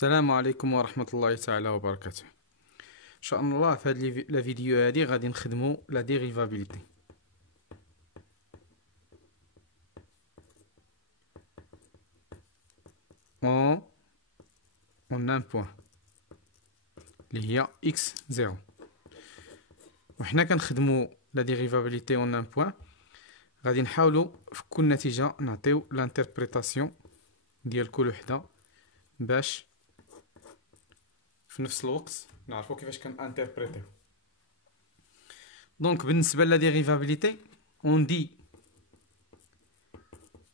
السلام عليكم ورحمة الله تعالى وبركاته. ان شاء الله في هذه لا فيديو هذه غادي نخدموا لا ديريفابيليتي. اون ان بوين اللي هي اكس زيرو، وحنا كنخدموا لا ديريفابيليتي اون ان بوين. غادي نحاولوا في كل نتيجة نعطيو لانتربريتاسيون ديال كل وحدة باش في نفس الوقت نعرفوا كيفاش كنانتربريتيو. دونك بالنسبة لا ديريفابيليتي on dit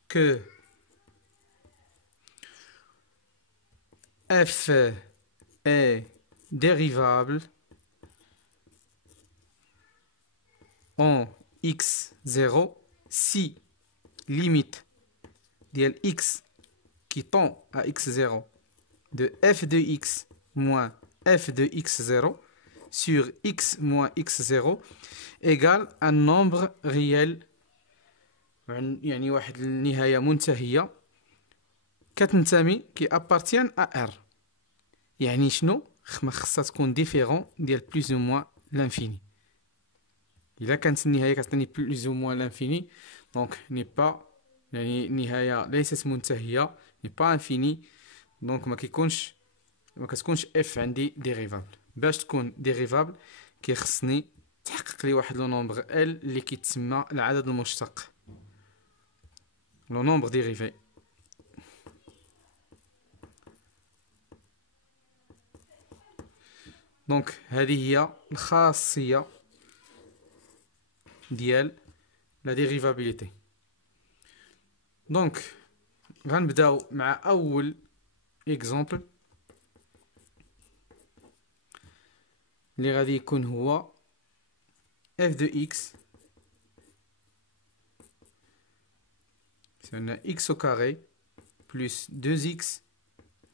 que f est dérivable en x0 si limite de x qui tend à x0 de f de x moins f de x0 sur x moins x0 égale un nombre réel، يعني واحد النهاية منتهية كتنتمي كي appartient à R. يعني شنو؟ خصها تكون ديفيرون ديال بلوز او موان لانفيني. إلا كانت النهاية كتعطيني بلوز او موان لانفيني دونك ني با، يعني النهاية ليست منتهية، ني با انفيني، دونك ما كتكونش اف عندي ديريفابل. باش تكون ديريفابل كيخصني تحقق لي واحد لو نومبر ال اللي كيتسمى العدد المشتق، لو نومبر ديريفي. دونك هذه هي الخاصية ديال لا ديريفابيليتي. دونك غنبداو مع اول اكزامبل اللي غادي يكون هو f de x c'est x au carré plus 2x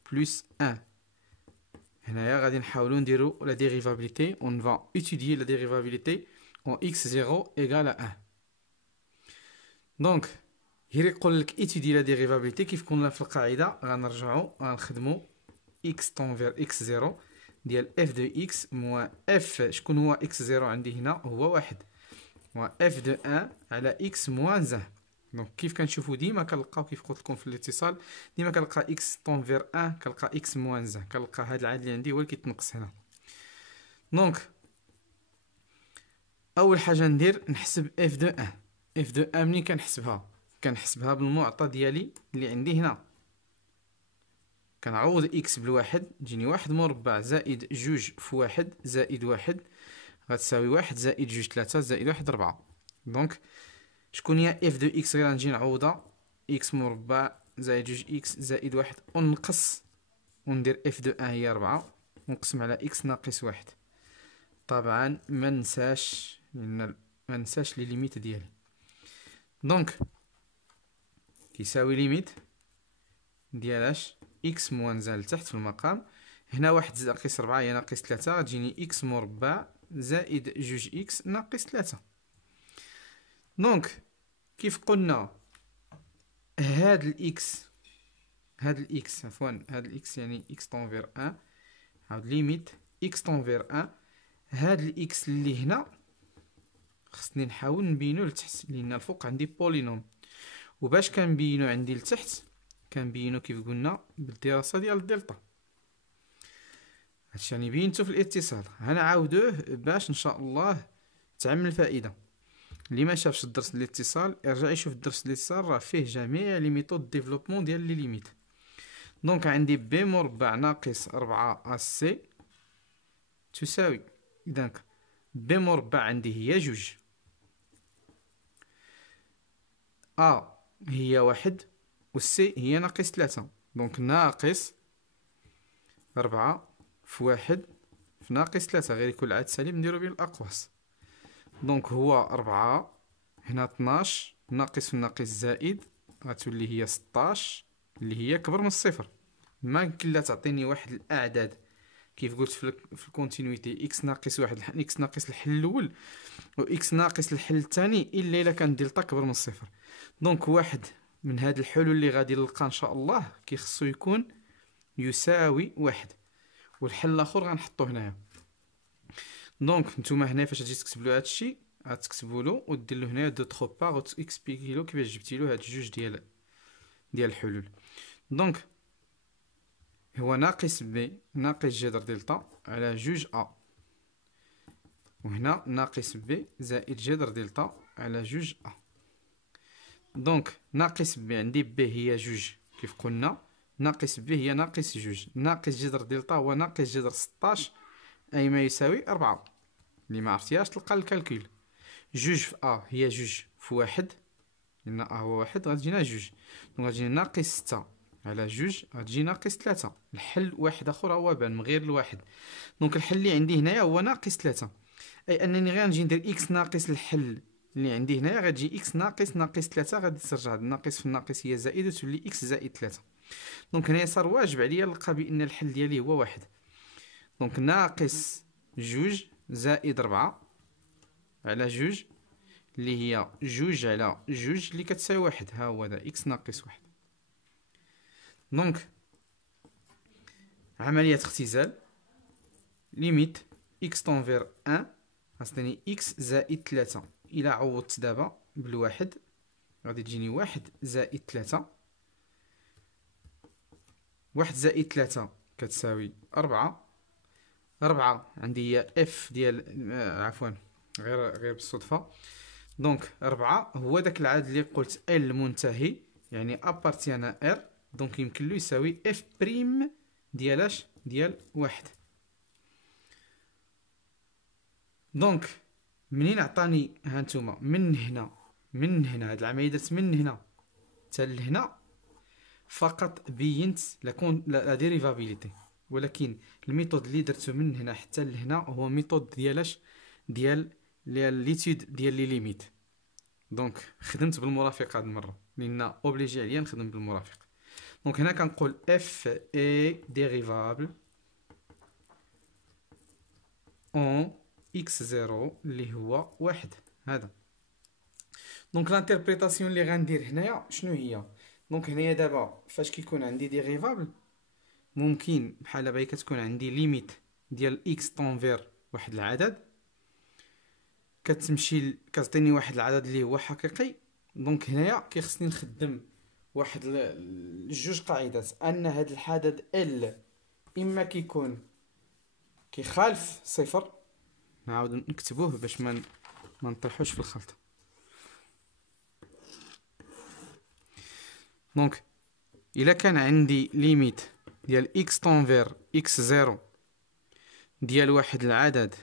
plus 1. هنايا غادي نحاولو نديرو لا ديريفابيليتي. on va étudier la dérivabilité en x0 égale à 1. دونك هير يقول لك étudier la dérivabilité. كيف قلنا في القاعدة غنرجعو غنخدمو x تنفير x0 ديال f de x موان f. شكون هو x0 عندي هنا؟ هو واحد، و f de 1 على x موان 1. دونك كيف كنشوفو ديما كنلقاو كيف قلت لكم في الاتصال، ديما كنلقى x تنفير 1 كنلقى x موان 1، كنلقى هاد العدد اللي عندي هو اللي كيتنقص هنا. دونك اول حاجه ندير نحسب f de 1. f de 1 منين كنحسبها بالمعطى ديالي اللي عندي هنا. كنعوض x بالواحد، تجيني واحد مربع زائد جوج في واحد زائد واحد غتساوي واحد زائد جوج 3 زائد واحد 4. دونك شكون هي f de x؟ غنجي نعوضها x مربع زائد جوج x زائد واحد ونقص وندير f de 1 هي 4 ونقسم على x ناقص واحد. طبعا ما ننساش لي ليميت ديالي. دونك كيساوي ليميت ديالاش x موان زال لتحت في المقام. هنا واحد ناقص 4 هي ناقص 3 غتجيني x مربع زائد جوج x ناقص 3. دونك كيف قلنا هاد الاكس يعني x تنفير 1 عاود ليميت x تنفير 1. هاد الاكس اللي هنا خصني نحاول نبينو لتحت لان الفوق عندي بولينوم، وباش كنبينو عندي لتحت كنبينو كيف قلنا بالدراسة ديال الدلتا. هادشي يعني بينتو في الاتصال. غنعاودوه باش ان شاء الله تعمل فائدة. اللي ما شافش الدرس الاتصال ارجع يشوف الدرس الاتصال، راه فيه جميع لي ميثود ديفلوبمون ديال لي ليميت. دونك عندي بي مربع ناقص 4 اس سي تساوي، اذا بي مربع عندي هي جوج، ا هي واحد والسي هي ناقص 3. دونك ناقص 4 في واحد في ناقص 3، غير يكون العدد سالب نديرو بين الأقواس. دونك هو 4 هنا 12 ناقص في الناقص زائد غتولي هي 16 اللي هي كبر من الصفر. ما يمكن لا تعطيني واحد الأعداد كيف قلت في الكونتينيتي x ناقص واحد x ناقص الحل الأول و x ناقص الحل الثاني إلا كان دلتا كبر من الصفر. دونك واحد من هاد الحلول اللي غادي نلقى ان شاء الله كيخصو يكون يساوي واحد. والحل الاخر غنحطوه هنايا. دونك نتوما هنا فاش تجي تكتب له هادشي غتكتبوا له ودير له هنايا دوطخ بار وتكسبليكي له كيفاش جبتي له هاد جوج ديال الحلول. دونك هو ناقص بي ناقص جذر دلتا على جوج ا، وهنا ناقص بي زائد جذر دلتا على جوج ا. دونك ناقص بي عندي بي هي جوج كيف قلنا، ناقص بي هي ناقص جوج، ناقص جذر دلتا هو ناقص جذر 16 أي ما يساوي 4. اللي ما عرفتيهاش تلقى الكالكول. جوج في ا هي جوج في واحد، لأن ا هو واحد غتجينا جوج، دونك غتجينا ناقص 6 على جوج غتجي ناقص 3. الحل واحد آخر هو بان من غير الواحد. دونك الحل اللي عندي هنايا هو ناقص 3، أي أنني غير نجي ندير إكس ناقص الحل اللي عندي هنايا غتجي إكس ناقص 3 غادي ترجع الناقص في الناقص هي زائد وتولي إكس زائد 3. دونك هنايا صار واجب عليا نلقى بأن الحل ديالي هو واحد. دونك ناقص جوج زائد 4 على جوج اللي هي جوج على جوج اللي كتساوي واحد، ها هو هذا إكس ناقص واحد. دونك عملية اختزال ليميت إكس طونفير أن غتعطيني إكس زائد 3. إلا عوضت دابا بالواحد غادي تجيني واحد زائد 3. واحد زائد 3 كتساوي 4. 4 عندي هي اف ديال عفوا غير بالصدفة. دونك 4 هو داك العدد اللي قلت ال منتهي يعني ابارتيان ار، دونك يمكن له يساوي اف بريم ديال اش ديال واحد. دونك منين عطاني هانتوما من هنا هاد العملية درت من هنا حتى لهنا فقط بينت لا ديريفابيليتي، ولكن الميثود اللي درتو من هنا حتى لهنا هو ميثود ديالاش ديال ليتود ديال لي ليميت. دونك خدمت بالمرافق هاد المره لان اوبليجي عليا نخدم بالمرافق. دونك هنا كنقول اف اي ديريفابل اون اكس زيرو اللي هو واحد هذا. دونك لانتربريتاسيون اللي غندير هنايا شنو هي؟ دونك هنايا دابا فاش كيكون عندي ديريفابل ممكن بحال دابا كتكون عندي ليميت ديال اكس طونفير واحد العدد كتمشي كتعطيني واحد العدد اللي هو حقيقي. دونك هنايا كيخصني نخدم واحد جوج قاعدات، ان هاد العدد ال اما كيكون كيخالف صفر، نعاود نكتبوه باش ما نطيحوش في الخلط. دونك الا كان عندي ليميت ديال اكس طونفير اكس زيرو ديال واحد العدد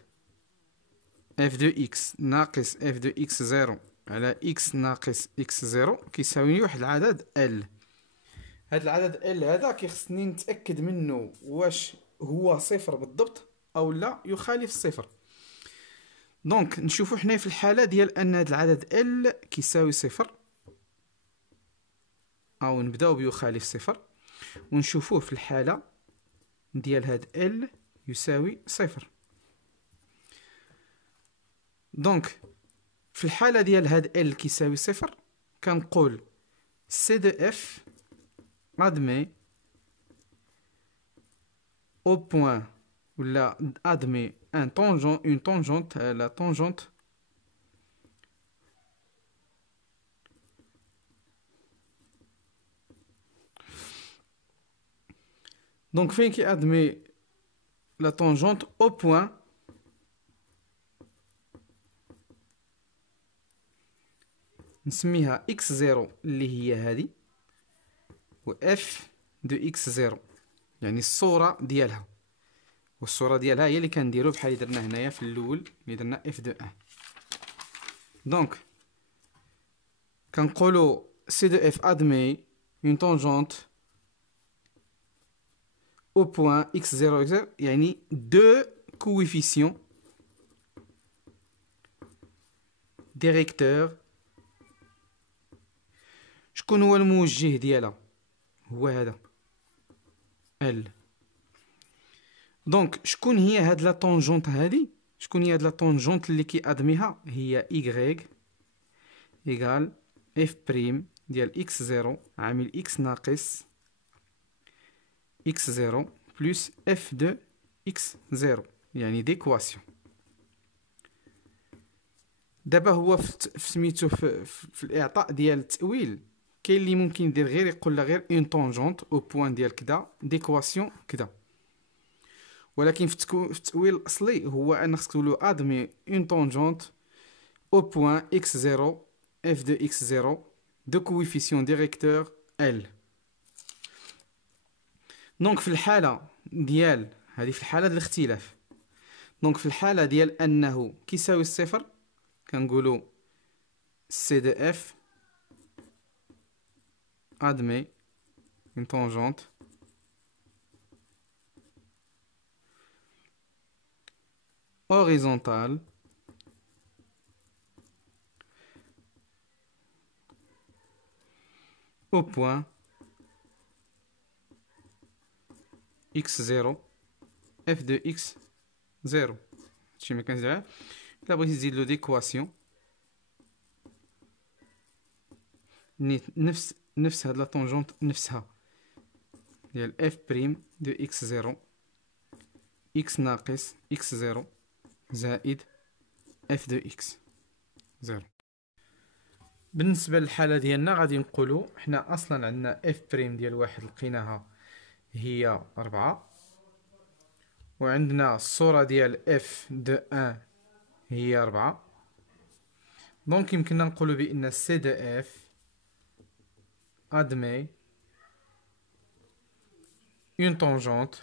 اف دو اكس ناقص اف دو اكس زيرو على اكس ناقص اكس زيرو كيساوي واحد العدد ال. هاد العدد ال هذا كيخصني نتاكد منه واش هو صفر بالضبط او لا يخالف الصفر. دونك نشوفوا حنا في الحاله ديال ان هاد العدد ال كيساوي صفر او نبداو بيخالف صفر، ونشوفوه في الحاله ديال هاد ال يساوي صفر. دونك في الحالة ديال هاد ال كيساوي صفر كنقول سي دو اف admet au point ولا admet une tangente la tangente donc فين كي admet la tangente au point نسميها x0 اللي هي هذه و f دو x0 يعني الصورة ديالها، والصورة ديالها هي اللي كنديرو بحال اللي درنا هنايا في الاول اللي درنا f دو 1. دونك كنقولو c دو f admet une tangente au point x0 x0 يعني deux coefficients directeurs. شكون هو الموجه ديالها؟ هو هذا ال. دونك شكون هي هاد لا طونجونت هادي؟ شكون هي هاد لا طونجونت اللي كي ادميها؟ هي y ايغال اف بريم ديال x0 عامل x ناقص x0 plus f de x0 يعني d'équation. دابا هو في سميتو في الاعطاء ديال التاويل كاين اللي ممكن يدير غير يقول لها غير اون طونجونت او بوين ديال كذا ديكواسيون كذا، ولكن في التاويل الاصلي هو ان خصك تقولو ادمي اون طونجونت او بوين x0 f de x0 دو كويفيسيون ديريكتور L. دونك في الحالة ديال هذه، في الحالة ديال الاختلاف، دونك في الحالة ديال أنه كيساوي الصفر كنقولو سي دو اف admet une tangente horizontale au point x0 f de x0. هادشي ما كنزعل. إلا بغيتي تزيدلو ديكواسيون نفس هاد لا طونجونت نفسها ديال اف بريم دو x0 x ناقص x0 زائد f دو x0. بالنسبة للحالة ديالنا غادي نقولو حنا أصلا عندنا اف بريم ديال واحد لقيناها هي 4، وعندنا الصورة ديال اف دو 1 هي 4. دونك يمكننا نقولو بأن سي دو اف admet une tangente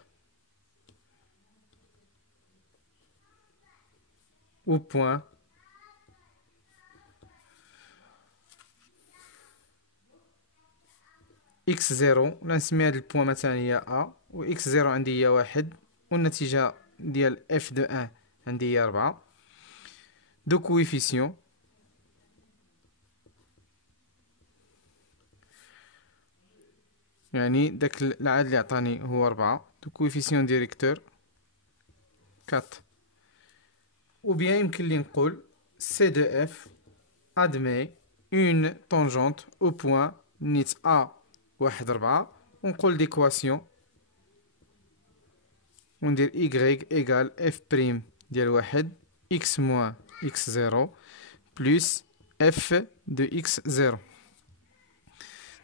au point x0. نسمي هاد البوان مثلا هي a، و x0 عندي هي 1، والنتيجة ديال f de 1 عندي هي 4 دو كويفيسيون يعني داك العدد اللي عطاني هو 4 دو كويفيسيون ديريكتور 4. ou bien يمكن لي نقول سي دو اف admet une tangente au point نيت a 1 4، ونقول ديكواسيون وندير y égal f prime ديال 1 x moins x0 plus f de x0.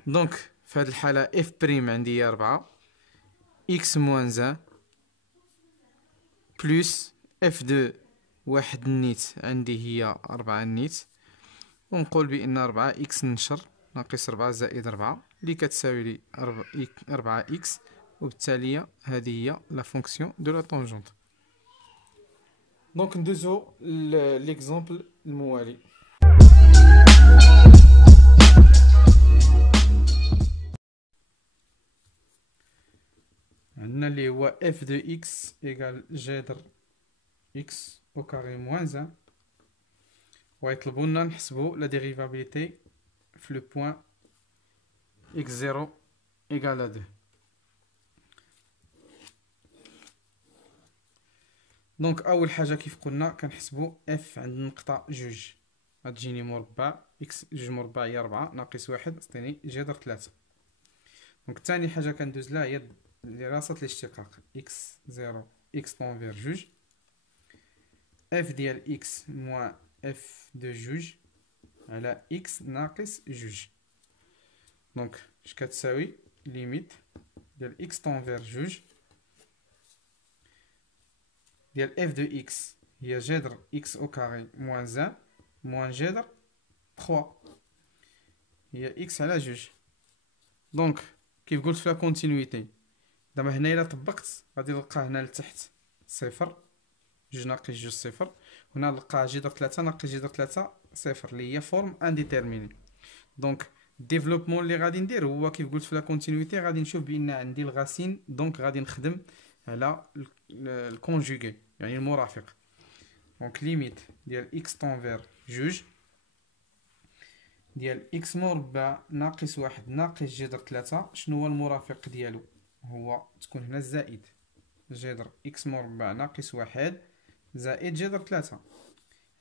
دونك في هاد الحالة f prime عندي هي 4 x moins 1 plus f de 1 نيت عندي هي 4 نيت، ونقول بأن 4 x نشر ناقص 4 زائد 4 اللي كتساوي لي 4 x، وبالتالي هذه هي لا فونكسيون دو لا طونجونت. دونك ندوزو ليكزامبل الموالي. عندنا اللي هو f de x égal جذر x au carré moins 1، ويطلبوا لنا نحسبوا لا ديريفابيليتي في لو بوين x0 égal à 2. دونك اول حاجه كيف قلنا كنحسبوا f عند النقطه 2 غتجيني مربع x 2 مربع هي 4 ناقص 1 تعطيني جذر 3. دونك ثاني حاجه كندوز لها هي دراسه الاشتقاق x0 x طونفير 2 f ديال x موان f دو 2 على x ناقص 2. دونك اش كتساوي ليميت ديال x طونفير 2 ديال f de x هي جذر x au carré moins 1 moins جذر 3 هي x على 2. دونك كيف قلت في لا كونتينيتي دابا هنا الا طبقت غادي نلقى هنا لتحت صفر 2 ناقص 2 صفر، هنا نلقى جذر 3 ناقص جذر 3 صفر اللي هي فورم انديتيرميني. دونك الديفلوبمون اللي غادي ندير هو كيف قلت في لا كونتينيتي غادي نشوف بان عندي الغاسين، دونك غادي نخدم على الكونجوغي يعني المرافق. دونك ليميت ديال x طونفير 2 ديال x مربع ناقص 1 ناقص جذر 3. شنو هو المرافق ديالو؟ هو تكون هنا الزائد جذر x مربع ناقص 1 زائد جذر 3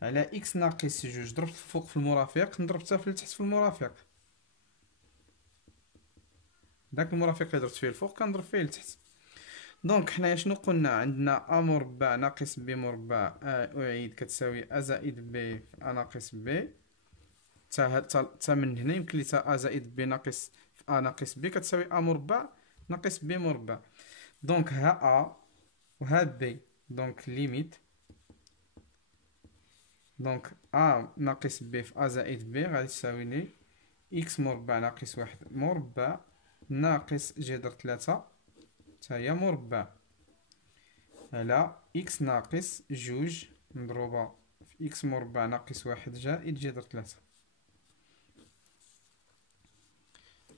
على x ناقص 2. ضربت فوق في المرافق نضرب حتى في التحت في المرافق، داك المرافق اللي درت فيه الفوق كنضرب فيه لتحت. دونك حنايا شنو قلنا؟ عندنا ا مربع ناقص ب مربع اعيد كتساوي ا زائد ب في ا ناقص ب. تا من هنا يمكن لي تا ا زائد ب ناقص في ا ناقص ب كتساوي ا مربع ناقص ب مربع. دونك ها ا وها ب، دونك ليميت. دونك ا ناقص ب في ا زائد ب غادي تساوي لي اكس مربع ناقص واحد مربع ناقص جذر 3 تا هي مربع على اكس ناقص جوج مضروبة في اكس مربع ناقص واحد زائد جذر 3.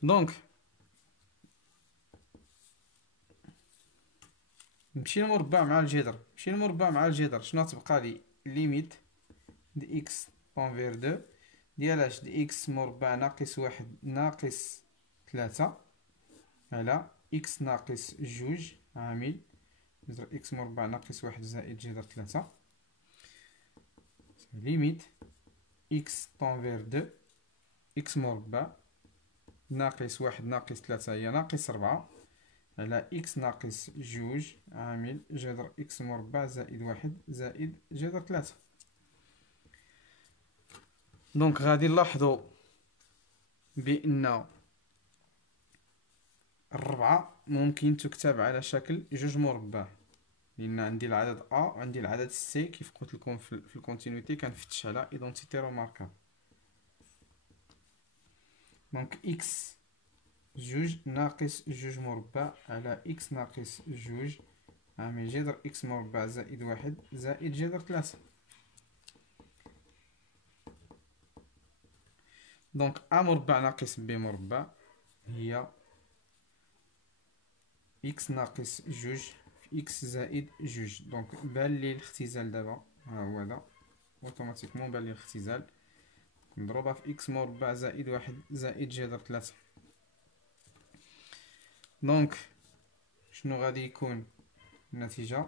دونك نمشي المربع مع الجذر، نمشي المربع مع الجذر، شنو تبقى لي؟ ليميت دي اكس اونفير 2 ديال اش؟ دي اكس مربع ناقص واحد ناقص 3 على اكس ناقص جوج عامل جذر اكس مربع ناقص واحد زائد جذر 3 ليميت اكس طونفير 2 اكس مربع ناقص واحد ناقص 3 هي ناقص 4 على اكس ناقص جوج عامل جذر اكس مربع زائد واحد زائد جذر 3. دونك غادي نلاحظوا بأن الربعة ممكن تكتب على شكل جوج مربع، لأن عندي العدد أ وعندي العدد سي كيف قلت لكم في الكونتينيتي كنفتش على ايدونتيتي روماركابل. دونك اكس جوج ناقص جوج مربع على اكس ناقص جوج عامل جذر اكس مربع زائد واحد زائد جذر 3. دونك ا مربع ناقص ب مربع هي اكس ناقص جوج في اكس زائد جوج. دونك بان لي الاختزال دابا، ها هو هذا اوتوماتيكمون بان لي الاختزال، نضربها في اكس مربع زائد واحد زائد جذر 3. دونك شنو غادي يكون النتيجة؟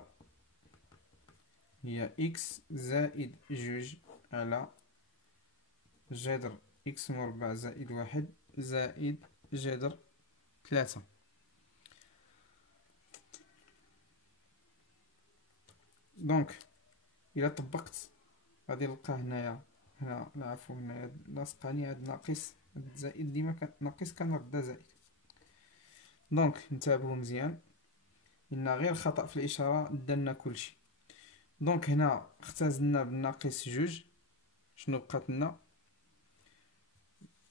هي اكس زائد جوج على جذر اكس مربع زائد واحد زائد جذر 3. دونك الى طبقت غادي نلقى هنايا، هنا نعرفو هنايا لاصقاني هاد ناقص هاد زائد ديما ناقص كنرد زائد. دونك نتابعو مزيان، إن غير خطأ في الإشارة دالنا كلشي. دونك هنا اختزلنا بالناقص جوج، شنو بقات لنا؟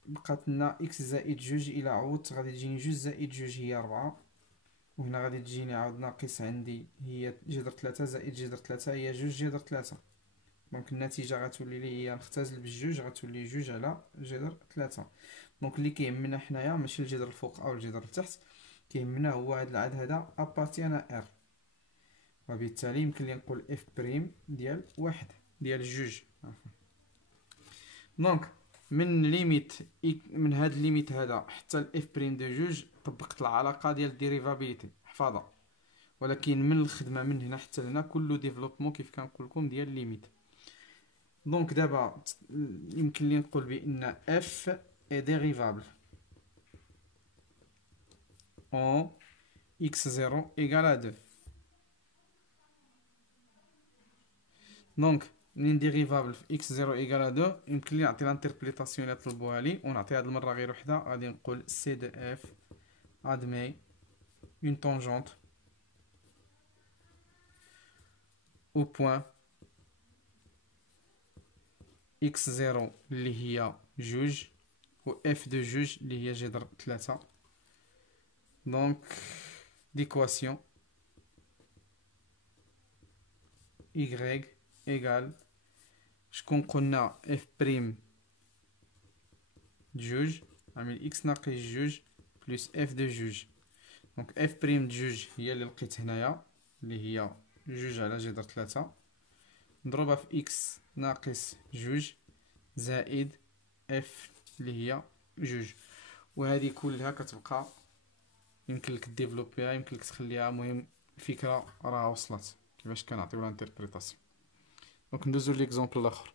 بقات لنا إكس زائد جوج، إلا عوضت غادي تجيني جوج زائد جوج هي 4، وهنا غادي تجيني عاود ناقص عندي هي جذر 3 زائد جذر 3 هي جوج جذر 3. دونك النتيجة غتولي لي هي نختزل بالجوج غتولي جوج على جذر 3. دونك اللي كيهمنا حنايا ماشي الجذر الفوق أو الجذر التحت، كيهمنا هو هاد العدد هذا ابارتيان ار، وبالتالي يمكن لي نقول اف بريم ديال واحد ديال جوج. دونك من ليميت من هاد الليميت هذا حتى الاف بريم دو جوج طبقت العلاقه ديال الديريفابيليتي احفظها، ولكن من الخدمه من هنا حتى لهنا كله ديفلوبمون كيف كنقول لكم ديال ليميت. دونك دابا يمكن لي نقول بان اف اي ديريفابل en x0 égale à 2. دونك منين ديريفابل في x0 égale à 2 يمكن لي نعطي لانتربريتاسيون اللي طلبوها لي، ونعطي هاد المره غير وحده. غادي نقول سي دو اف admet une tangente au point x0 اللي هي جوج و f دو جوج اللي هي جذر 3. دونك l'équation y égale شكون قلنا f بريم جوج عامل x ناقص جوج بلس f دو جوج. دونك f بريم جوج هي اللي لقيت هنايا اللي هي جوج على جذر 3 نضربها في x ناقص جوج زائد f اللي هي جوج، وهذه كلها كتبقى يمكن لك ديفلوبيها، يمكن لك تخليها. مهم الفكره راه وصلت كيفاش كنعطيو لانتربريتاسيون. دونك ندوزو ليكزامبل الاخر.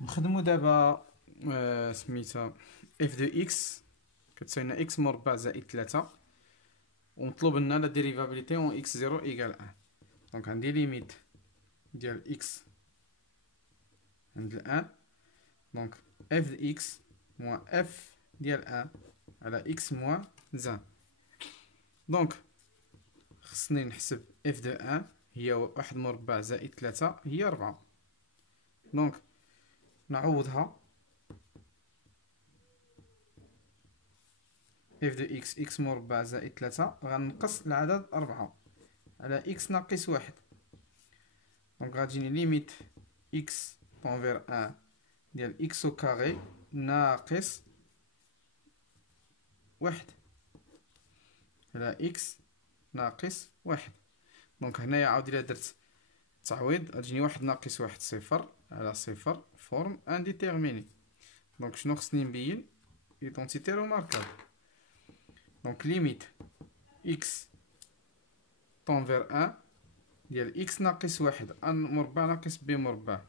نخدمو دابا سميتها اف دو اكس كتساوي لنا اكس مربع زائد 3 ومطلوب لنا لا ديريفابيليتي اون اكس 0 ايكال 1. دونك عندي ليميت ديال اكس عند 1. دونك اف دو اكس موان اف ديال 1 على اكس موان زان. دونك خصني نحسب اف دو 1 هي 1 مربع زائد 3 هي 4. دونك نعوضها اف دو اكس اكس مربع زائد 3 غنقص العدد 4 على اكس ناقص 1. دونك غتجيني ليميت اكس طونفير 1 ديال اكس او كاري ناقص 1 على اكس ناقص 1. دونك هنايا عاود الا درت تعويض غتجيني 1 ناقص 1 صفر على صفر فورم انديتيرميني. دونك شنو خصني نبين؟ ايدونتيتي روماركابل. دونك ليميت اكس طونفير 1 ديال اكس ناقص 1 ان مربع ناقص بي مربع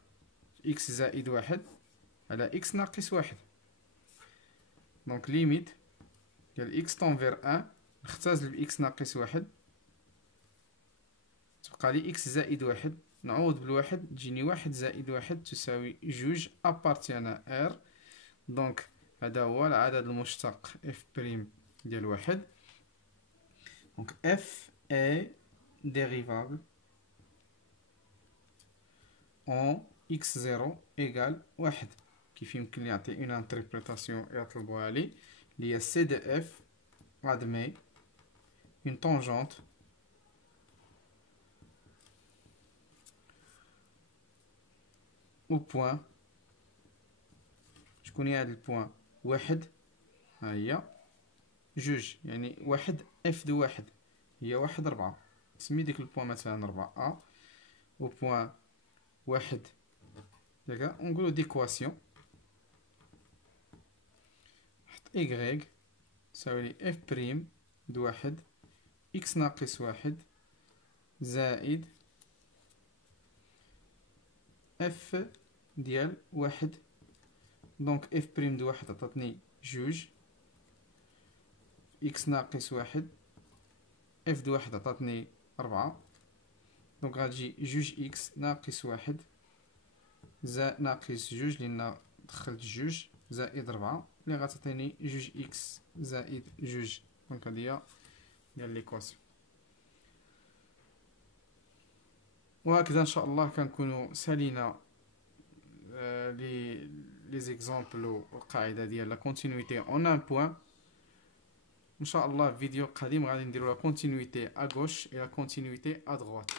اكس زائد 1 على اكس ناقص 1. دونك ليميت ديال اكس طونفير 1 نختزل باكس ناقص 1 تبقى لي اكس زائد 1 نعوض بالواحد تجيني 1 زائد 1 تساوي جوج ابارتيان ار. دونك هذا هو العدد المشتق اف بريم ديال 1. دونك اف اي ديريفابل اون اكس 0 ايكال 1. كيف يمكن لي يعطي اون انتربريتاسيون يطلبوها لي اللي هي سي دي اف admet une tangente au point. شكون هي هاد البوان؟ 1 ها هي، جوج يعني 1 اف دو 1 هي 1 4. نسمي ديك البوان مثلا 4 ا و بوان 1 ياك نقولو ديكواسيون. نحط إيكغيك تساوي لي اف بريم دو 1 اكس ناقص 1 زائد اف ديال 1. دونك اف بريم دو 1 عطاتني جوج اكس ناقص 1 اف دو 1 عطاتني 4. دونك غتجي جوج اكس ناقص 1 ناقص جوج لأن دخلت جوج زائد 4 اللي غتعطيني جوج اكس زائد جوج. دونك هادي هي ديال ليكواسيون. وهكذا ان شاء الله كنكونوا سالينا لي زيكزامبل والقاعده ديال لا كونتينيتي اون ان بوين. ان شاء الله في فيديو قادم غادي نديرو لا كونتينيتي ا غوش et la continuité à droite.